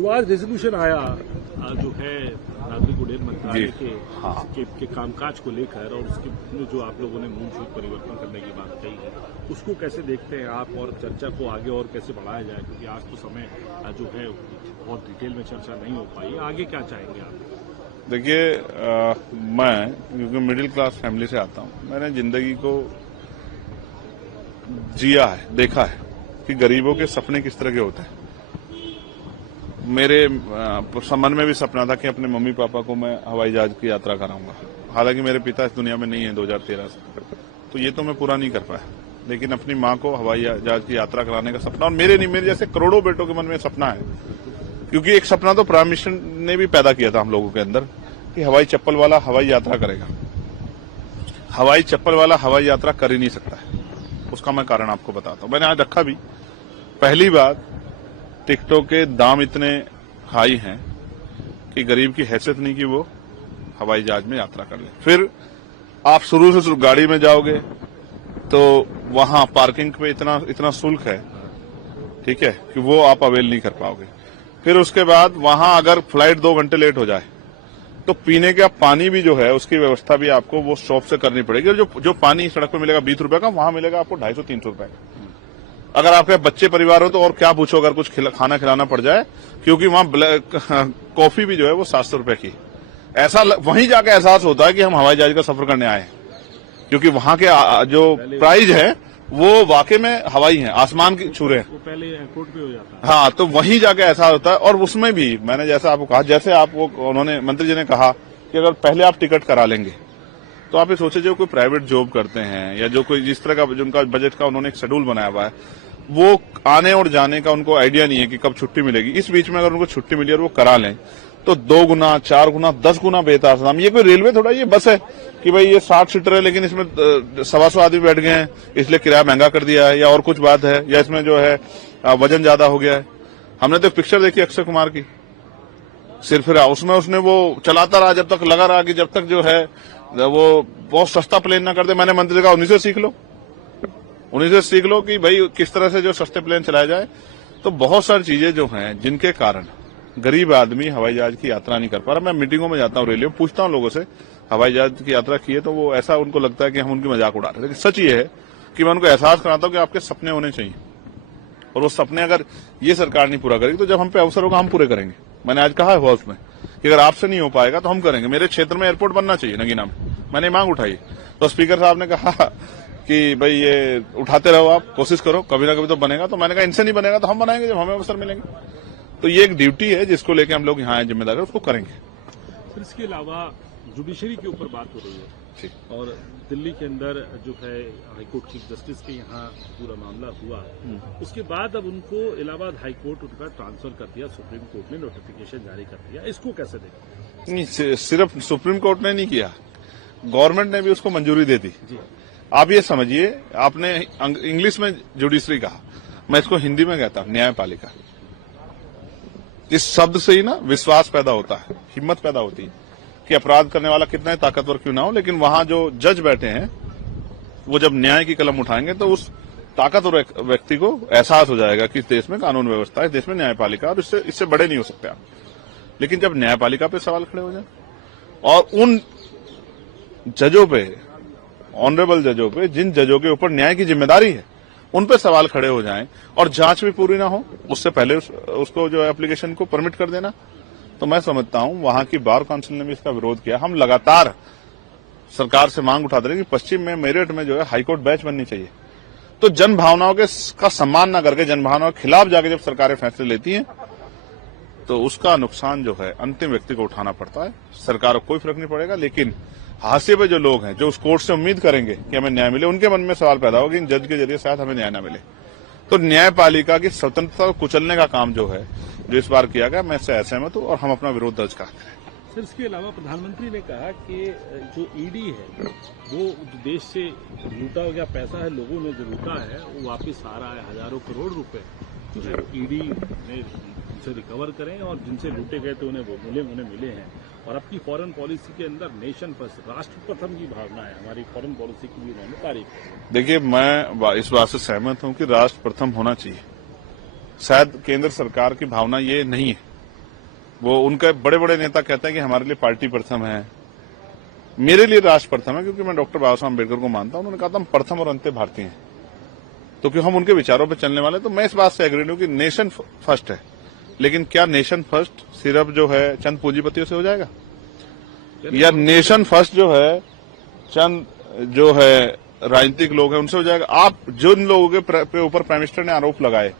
जो आज रेजोल्यूशन आया जो है नागरिक उड्डयन मंत्रालय के कामकाज को लेकर और उसके जो आप लोगों ने मूलभूत परिवर्तन करने की बात कही है, उसको कैसे देखते हैं आप और चर्चा को आगे और कैसे बढ़ाया जाए, क्योंकि आज तो समय जो है बहुत डिटेल में चर्चा नहीं हो पाई, आगे क्या चाहेंगे आप? देखिए, मैं क्योंकि मिडिल क्लास फैमिली से आता हूं, मैंने जिंदगी को जिया है, देखा है कि गरीबों के सपने किस तरह के होते हैं। मेरे मन में भी सपना था कि अपने मम्मी पापा को मैं हवाई जहाज की यात्रा कराऊंगा। हालांकि मेरे पिता इस दुनिया में नहीं है 2013 से, तो ये तो मैं पूरा नहीं कर पाया, लेकिन अपनी माँ को हवाई जहाज की यात्रा कराने का सपना, और मेरे नहीं, मेरे जैसे करोड़ों बेटों के मन में सपना है। क्योंकि एक सपना तो प्राइम मिनिस्टर ने भी पैदा किया था हम लोगों के अंदर कि हवाई चप्पल वाला हवाई यात्रा करेगा। हवाई चप्पल वाला हवाई यात्रा कर ही नहीं सकता है। उसका मैं कारण आपको बताता हूं। मैंने आज रखा भी, पहली बात, टिकटों के दाम इतने हाई हैं कि गरीब की हैसियत नहीं कि वो हवाई जहाज में यात्रा कर ले। फिर आप शुरू से गाड़ी में जाओगे तो वहां पार्किंग पे इतना शुल्क है, ठीक है, कि वो आप अवेल नहीं कर पाओगे। फिर उसके बाद वहां अगर फ्लाइट 2 घंटे लेट हो जाए तो पीने का पानी भी जो है उसकी व्यवस्था भी आपको वो शॉप से करनी पड़ेगी। और जो पानी सड़क पे मिलेगा 20 रुपए का, वहां मिलेगा आपको 250-300 रुपए का। अगर आपके बच्चे परिवार हो तो और क्या पूछो, अगर कुछ खाना खिलाना पड़ जाए, क्योंकि वहां कॉफी भी जो है वो 700 रुपए की। ऐसा वहीं जाकर एहसास होता है कि हम हवाई जहाज का सफर करने आए हैं, क्योंकि वहां के जो प्राइस है वो वाकई में हवाई है, आसमान की छू रहे हैं। वो पहले एयरपोर्ट पे हो जाता है। हाँ, तो वहीं जाके ऐसा होता है। और उसमें भी मैंने जैसा आपको कहा, जैसे आपको उन्होंने मंत्री जी ने कहा कि अगर पहले आप टिकट करा लेंगे तो आप ये सोचे जो कोई प्राइवेट जॉब करते हैं या जो कोई जिस तरह का जिनका बजट का उन्होंने एक शेड्यूल बनाया हुआ है, वो आने और जाने का उनको आइडिया नहीं है कि कब छुट्टी मिलेगी। इस बीच में अगर उनको छुट्टी मिली और वो करा लें तो 2 गुना, 4 गुना, 10 गुना बेहतर दाम। ये कोई रेलवे थोड़ा, ये बस है कि भाई ये 60 सीटर है लेकिन इसमें 125 आदमी बैठ गए हैं इसलिए किराया महंगा कर दिया है, या और कुछ बात है, या इसमें जो है वजन ज्यादा हो गया है। हमने तो पिक्चर देखी अक्षय कुमार की, सिर्फ उसमें उसने वो चलाता रहा जब तक लगा रहा कि जब तक जो है वो बहुत सस्ता प्लेन ना कर दे। मैंने मंत्री कहा उन्हीं से सीख लो कि भाई किस तरह से जो सस्ते प्लेन चलाया जाए। तो बहुत सारी चीजें जो हैं जिनके कारण गरीब आदमी हवाई जहाज की यात्रा नहीं कर पा रहा। मैं मीटिंगों में जाता हूँ, रेलवे में पूछता हूँ लोगों से हवाई जहाज की यात्रा की है, तो वो ऐसा उनको लगता है कि हम उनकी मजाक उड़ा रहे हैं। लेकिन सच ये है कि मैं उनको एहसास कराता हूँ कि आपके सपने होने चाहिए, और वो सपने अगर ये सरकार नहीं पूरा करेगी तो जब हम पे अवसर होगा हम पूरे करेंगे। मैंने आज कहा है हाउस में कि अगर आपसे नहीं हो पाएगा तो हम करेंगे। मेरे क्षेत्र में एयरपोर्ट बनना चाहिए नगीना में, मैंने मांग उठाई। तो स्पीकर साहब ने कहा कि भाई ये उठाते रहो, आप कोशिश करो, कभी ना कभी तो बनेगा। तो मैंने कहा इनसे नहीं बनेगा तो हम बनाएंगे जब हमें अवसर मिलेंगे। तो ये एक ड्यूटी है जिसको लेके हम लोग यहाँ जिम्मेदार है, उसको करेंगे। फिर इसके अलावा जुडिशरी के ऊपर बात हो रही है, और दिल्ली के अंदर जो है हाईकोर्ट चीफ जस्टिस के यहाँ पूरा मामला हुआ है, उसके बाद अब उनको इलाहाबाद हाईकोर्ट उनका ट्रांसफर कर दिया, सुप्रीम कोर्ट ने नोटिफिकेशन जारी कर दिया। इसको कैसे देखते? नहीं, सिर्फ सुप्रीम कोर्ट ने नहीं किया, गवर्नमेंट ने भी उसको मंजूरी दे दी। आप ये समझिए, आपने इंग्लिश में जुडिशरी कहा, मैं इसको हिंदी में कहता हूं न्यायपालिका। इस शब्द से ही ना विश्वास पैदा होता है, हिम्मत पैदा होती है कि अपराध करने वाला कितना ही ताकतवर क्यों ना हो, लेकिन वहां जो जज बैठे हैं वो जब न्याय की कलम उठाएंगे तो उस ताकतवर व्यक्ति को एहसास हो जाएगा कि इस देश में कानून व्यवस्था है, इस देश में न्यायपालिका, और इससे बड़े नहीं हो सकते आप। लेकिन जब न्यायपालिका पे सवाल खड़े हो जाए और उन जजों पे, ऑनरेबल जजों पे, जिन जजों के ऊपर न्याय की जिम्मेदारी है, उन पे सवाल खड़े हो जाएं और जांच भी पूरी ना हो, उससे पहले उसको जो एप्लीकेशन को परमिट कर देना, तो मैं समझता हूं वहां की बार काउंसिल ने भी इसका विरोध किया। हम लगातार सरकार से मांग उठाते रहे कि पश्चिम में, मेरठ में जो है हाईकोर्ट बेंच बननी चाहिए। तो जन भावनाओं का सम्मान न करके, जन भावनाओं के खिलाफ जाके जब सरकारें फैसले लेती हैं तो उसका नुकसान जो है अंतिम व्यक्ति को उठाना पड़ता है। सरकार को कोई फर्क नहीं पड़ेगा, लेकिन हाशिए पे जो लोग हैं जो उस कोर्ट से उम्मीद करेंगे कि हमें न्याय मिले, उनके मन में सवाल पैदा होगा कि इन जज के जरिए शायद हमें न्याय न मिले। तो न्यायपालिका की स्वतंत्रता को कुचलने का काम जो है, जो इस बार किया गया, मैं इससे असहमत हूं और हम अपना विरोध दर्ज करते हैं। सर, इसके अलावा प्रधानमंत्री ने कहा कि जो ईडी है वो देश से लूटा गया पैसा है, लोगों ने जो लूटा है वो वापस आ रहा है, हजारों करोड़ रुपए ईडी ने उनसे रिकवर करें, और जिनसे लूटे गए थे उन्हें मिले हैं। और आपकी फॉरेन पॉलिसी के अंदर नेशन फर्स्ट, राष्ट्र प्रथम की भावना है, हमारी फॉरेन पॉलिसी की भी उन्होंने तारीफ की। देखिए, मैं इस बात से सहमत हूं कि राष्ट्र प्रथम होना चाहिए। शायद केंद्र सरकार की भावना ये नहीं है, वो उनके बड़े बड़े नेता कहते हैं कि हमारे लिए पार्टी प्रथम है, मेरे लिए राष्ट्र प्रथम है, क्योंकि मैं डॉक्टर बाबा साहब अम्बेडकर को मानता हूं। उन्होंने कहा था हम प्रथम और अंत्य भारतीय हैं, तो क्यों हम उनके विचारों पर चलने वाले। तो मैं इस बात से एग्री हूं कि नेशन फर्स्ट है, लेकिन क्या नेशन फर्स्ट सिर्फ जो है चंद पूंजीपतियों से हो जाएगा, या नेशन फर्स्ट जो है चंद जो है राजनीतिक लोग हैं उनसे हो जाएगा। आप जिन लोगों के ऊपर प्राइम मिनिस्टर ने आरोप लगाए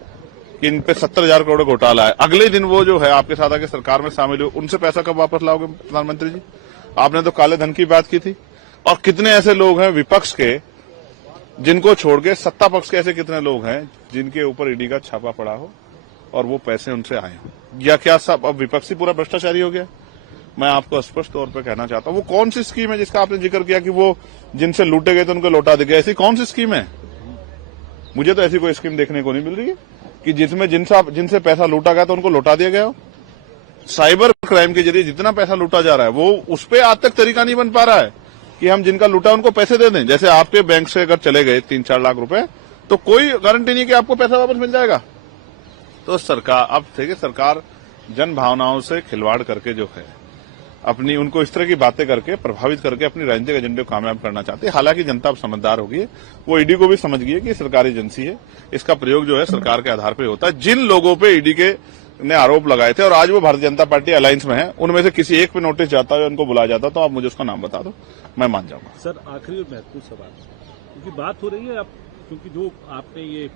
कि इन पे 70,000 करोड़ घोटाला है, अगले दिन वो जो है आपके साथ आके सरकार में शामिल हुए, उनसे पैसा कब वापस लाओगे प्रधानमंत्री जी? आपने तो काले धन की बात की थी। और कितने ऐसे लोग हैं विपक्ष के जिनको छोड़ के सत्ता पक्ष के ऐसे कितने लोग हैं जिनके ऊपर ईडी का छापा पड़ा हो और वो पैसे उनसे आए हो? या क्या सब अब विपक्षी पूरा भ्रष्टाचारी हो गया? मैं आपको स्पष्ट तौर पर कहना चाहता हूं, वो कौन सी स्कीम है जिसका आपने जिक्र किया कि वो जिनसे लूटे गए थे उनको लौटा दे गए? ऐसी कौन सी स्कीम है? मुझे तो ऐसी कोई स्कीम देखने को नहीं मिल रही है कि जिसमें जिनसे पैसा लूटा गया तो उनको लौटा दिया गया हो। साइबर क्राइम के जरिए जितना पैसा लूटा जा रहा है वो उस पर आज तक तरीका नहीं बन पा रहा है कि हम जिनका लूटा उनको पैसे दे दें। जैसे आपके बैंक से अगर चले गए 3-4 लाख रुपए तो कोई गारंटी नहीं कि आपको पैसा वापस मिल जाएगा। तो सरकार अब देखिए, सरकार जन भावनाओं से खिलवाड़ करके जो है अपनी उनको इस तरह की बातें करके प्रभावित करके अपनी राजनीतिक एजेंडे को कामयाब करना चाहती है। हालांकि जनता अब समझदार हो गई है, वो ईडी को भी समझ गई है कि सरकारी एजेंसी है, इसका प्रयोग जो है सरकार के आधार पर होता है। जिन लोगों पे ईडी के ने आरोप लगाए थे और आज वो भारतीय जनता पार्टी अलायंस में है, उनमें से किसी एक पे नोटिस जाता है, उनको बुलाया जाता, तो आप मुझे उसका नाम बता दो, मैं मान जाऊंगा। सर, आखिरी और महत्वपूर्ण सवाल, क्योंकि बात हो रही है अब, क्योंकि जो आपने ये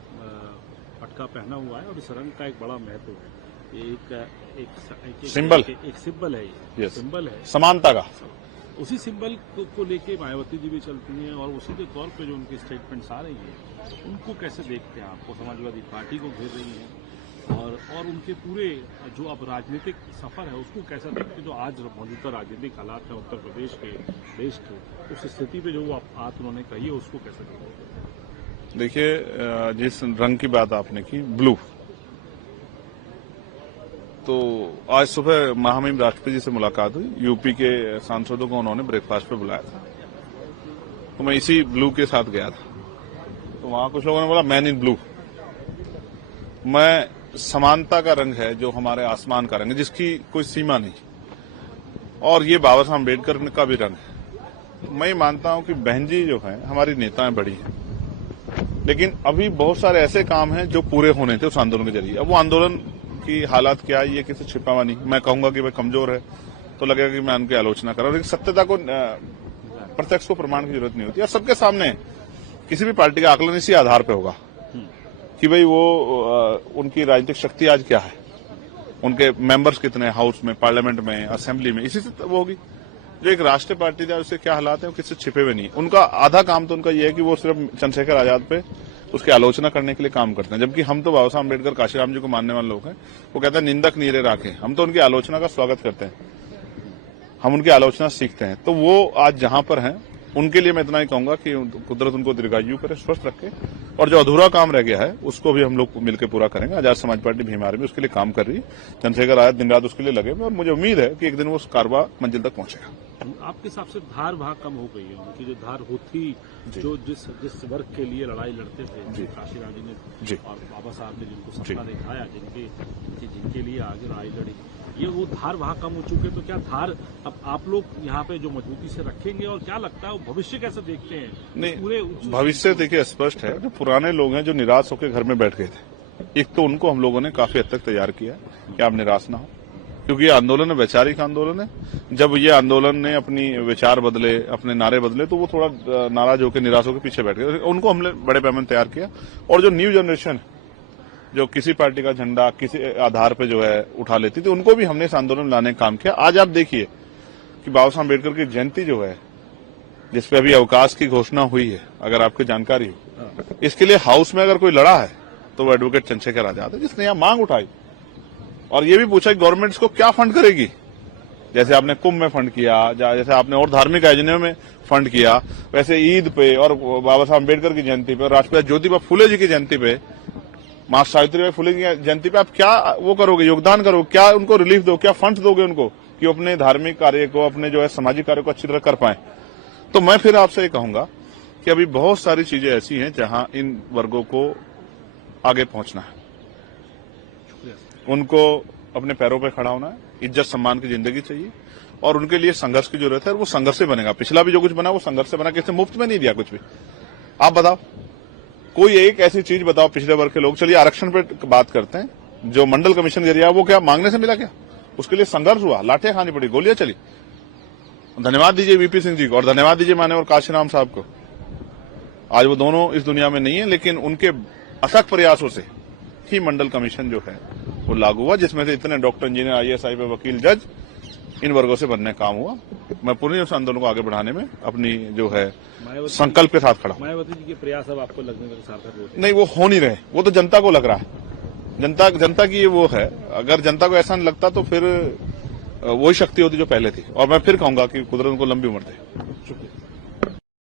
पटका पहना हुआ है और इस रंग का एक बड़ा महत्व है, एक सिंबल है, ये सिंबल है समानता का। उसी सिंबल को लेके मायावती जी भी चलती हैं और उसी के तौर पे जो उनकी स्टेटमेंट्स आ रही हैं उनको कैसे देखते हैं? आपको समाजवादी पार्टी को घेर रही हैं और उनके पूरे जो अब राजनीतिक सफर है उसको कैसा देखते हैं? जो आज मौजूदा राजनीतिक हालात है उत्तर प्रदेश के, देश के, उस स्थिति पे जो बात उन्होंने कही है उसको कैसे देखते हैं? देखिए, जिस रंग की बात आपने की, ब्लू, तो आज सुबह महामहिम राष्ट्रपति जी से मुलाकात हुई। यूपी के सांसदों को उन्होंने ब्रेकफास्ट पे बुलाया था, तो मैं इसी ब्लू के साथ गया था। तो वहां कुछ लोगों ने बोला मैन इन ब्लू। मैं समानता का रंग है जो हमारे आसमान का रंग है, जिसकी कोई सीमा नहीं, और ये बाबा साहब अम्बेडकर का भी रंग है। मैं मानता हूं कि बहन जी जो है हमारी नेताएं बड़ी हैं, लेकिन अभी बहुत सारे ऐसे काम हैं जो पूरे होने थे उस आंदोलन के जरिए। अब वो आंदोलन की हालात क्या है ये किसी छिपा हुआ नहीं। मैं कहूंगा कि वह कमजोर है तो लगेगा कि मैं उनकी आलोचना कर रहा हूं, लेकिन सत्यता को प्रत्यक्ष को प्रमाण की जरूरत नहीं होती। और सबके सामने किसी भी पार्टी का आकलन इसी आधार पर होगा कि भाई वो उनकी राजनीतिक शक्ति आज क्या है, उनके मेंबर्स कितने हाउस में, पार्लियामेंट में, असेंबली में, इसी से वो होगी। जो एक राष्ट्रीय पार्टी है उससे क्या हालात है वो किसी छिपे हुए नहीं। उनका आधा काम तो उनका ये है कि वो सिर्फ चंद्रशेखर आजाद पे उसकी आलोचना करने के लिए काम करते हैं, जबकि हम तो बाबा साहब अम्बेडकर, काशीराम जी को मानने वाले लोग हैं। वो कहते हैं निंदक नीरे राखे, हम तो उनकी आलोचना का स्वागत करते हैं, हम उनकी आलोचना सीखते हैं। तो वो आज जहां पर हैं उनके लिए मैं इतना ही कहूंगा कि कुदरत उनको दीर्घायु करे, स्वस्थ रखे, और जो अधूरा काम रह गया है उसको भी हम लोग मिलकर पूरा करेंगे। आजाद समाज पार्टी भीम आर्मी उसके लिए काम कर रही है, चंद्रशेखर आजाद दिन रात उसके लिए लगे हुए, और मुझे उम्मीद है कि एक दिन वो कारवा मंजिल तक पहुंचेगा। आपके हिसाब से धार वहां कम हो गई है, उनकी जो धार होती, जो जिस वर्ग के लिए लड़ाई लड़ते थे काशीराम जी ने और बाबा साहब ने जिनको सपना दिखाया, जिनके लिए आगे लड़ाई लड़ी, ये वो धार वहां कम हो चुके। तो क्या धार अब आप लोग यहाँ पे जो मजबूती से रखेंगे, और क्या लगता है भविष्य कैसे देखते हैं? नहीं, पूरे भविष्य देखिए स्पष्ट है। जो पुराने लोग हैं जो निराश होकर घर में बैठ गए थे, एक तो उनको हम लोगों ने काफी हद तक तैयार किया कि आप निराश ना हो, क्योंकि ये आंदोलन है, वैचारिक आंदोलन है। जब ये आंदोलन ने अपनी विचार बदले, अपने नारे बदले, तो वो थोड़ा नाराज होकर, निराश होकर पीछे बैठ गए। उनको हमने बड़े पैमाने तैयार किया। और जो न्यू जनरेशन जो किसी पार्टी का झंडा किसी आधार पे जो है उठा लेती थी, उनको भी हमने इस आंदोलन में लाने का काम किया। आज आप देखिए कि बाबा साहब अम्बेडकर की जयंती जो है, जिसपे अभी अवकाश की घोषणा हुई है, अगर आपको जानकारी हो, इसके लिए हाउस में अगर कोई लड़ा है तो वो एडवोकेट चंद्रशेखर आजाद है, जिसने यहां मांग उठाई और ये भी पूछा कि गवर्नमेंट इसको क्या फंड करेगी। जैसे आपने कुंभ में फंड किया, जैसे आपने और धार्मिक आयोजनों में फंड किया, वैसे ईद पे और बाबा साहब अम्बेडकर की जयंती पे और राष्ट्रपिता ज्योतिबा फुले जी की जयंती पे, मां सावित्रीबाई फुले की जयंती पे आप क्या वो करोगे, योगदान करोगे, क्या उनको रिलीफ दो, क्या फंड दोगे उनको कि अपने धार्मिक कार्य को, अपने जो है सामाजिक कार्य को अच्छी तरह कर पाए। तो मैं फिर आपसे ये कहूंगा कि अभी बहुत सारी चीजें ऐसी हैं जहां इन वर्गों को आगे पहुंचना है, उनको अपने पैरों पर खड़ा होना है, इज्जत सम्मान की जिंदगी चाहिए और उनके लिए संघर्ष की जरूरत है। वो संघर्ष से बनेगा। पिछला भी जो कुछ बना वो संघर्ष से बना, किसी मुफ्त में नहीं दिया कुछ भी। आप बताओ, कोई एक ऐसी चीज बताओ पिछले वर्ग के लोग। चलिए आरक्षण पे बात करते हैं। जो मंडल कमीशन गिरा वो क्या मांगने से मिला? क्या उसके लिए संघर्ष हुआ? लाठियां खानी पड़ी, गोलियां चली। धन्यवाद दीजिए वीपी सिंह जी को और धन्यवाद दीजिए मान्यवर काशीराम साहब को। आज वो दोनों इस दुनिया में नहीं है, लेकिन उनके अथक प्रयासों से ही मंडल कमीशन जो है वो लागू हुआ, जिसमें से इतने डॉक्टर, इंजीनियर, IAS, IPS, वकील, जज इन वर्गों से बनने का काम हुआ। मैं पूरी उस आंदोलन को आगे बढ़ाने में अपनी जो है संकल्प के साथ खड़ा। मायावती जी के प्रयास अब आपको लगने में सार्थक होते? नहीं, वो हो नहीं रहे। वो तो जनता को लग रहा है। जनता की ये वो है। अगर जनता को ऐसा नहीं लगता तो फिर वही शक्ति होती जो पहले थी। और मैं फिर कहूंगा कि कुदरत को लंबी उम्र दे। शुक्रिया।